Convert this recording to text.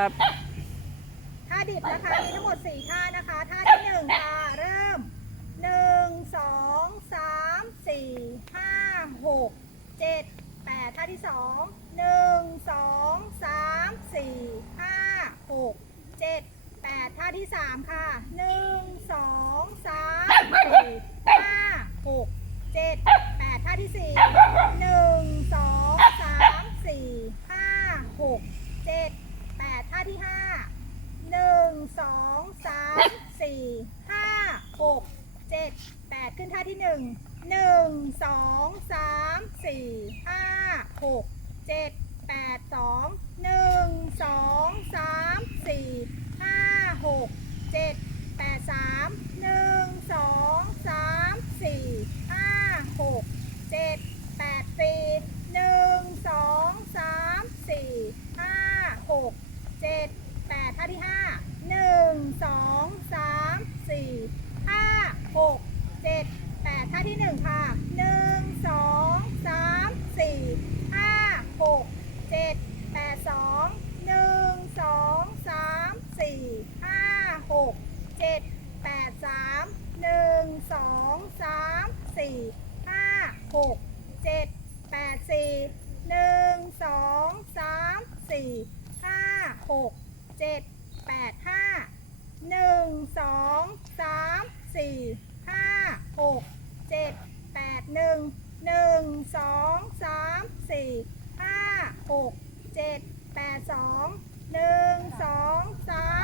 ครับท่าดิบนะคะมีทั้งหมด4ท่านะคะท่าที่1ค่ะเริ่ม1 2 3 4 5 6 7 8ท่าที่2 1 2 3 4 5 6 7 8ท่าที่3ค่ะ1 2 3 4 5 6 7 8ท่าที่4 1 2 3 4 5 6 7 8ท่า ที่ห้าหนึ่งสองสามสี่ห้าหกเจ็ดแปดขึ้นท่าที่หนึ่งหนึ่งสองสามสี่ห้าหกเจ็ดแปดสองหนึ่งสองสามสี่ห้าหกเจ็ดแปดสามหนึ่งสองสามสี่ห้าหกเจ็ดแปดสี่หนึ่งสองสามสี่ห้าหกเจ็ด แปดท่าที่ห้าหนึ่งสองสามสี่ห้าหกเจ็ดแปด ที่หนึ่งค่ะหนึ่งสองสามสี่ห้าหกเจ็ดแปดสองหนึ่งสองสามสี่ห้าหกเจ็ดแปดสามหนึ่งสองสามสี่ห้าหกเจ็ดแปดสี่หนึ่งสองสามสี่ห้าหกเจ็ดแปดห้าหนึ่งสองสามสี่ห้าหก เจ็ดแปดหนึ่งหนึ่งสองสามสี่ห้าหกเจ็ดแปดสองหนึ่งสองสาม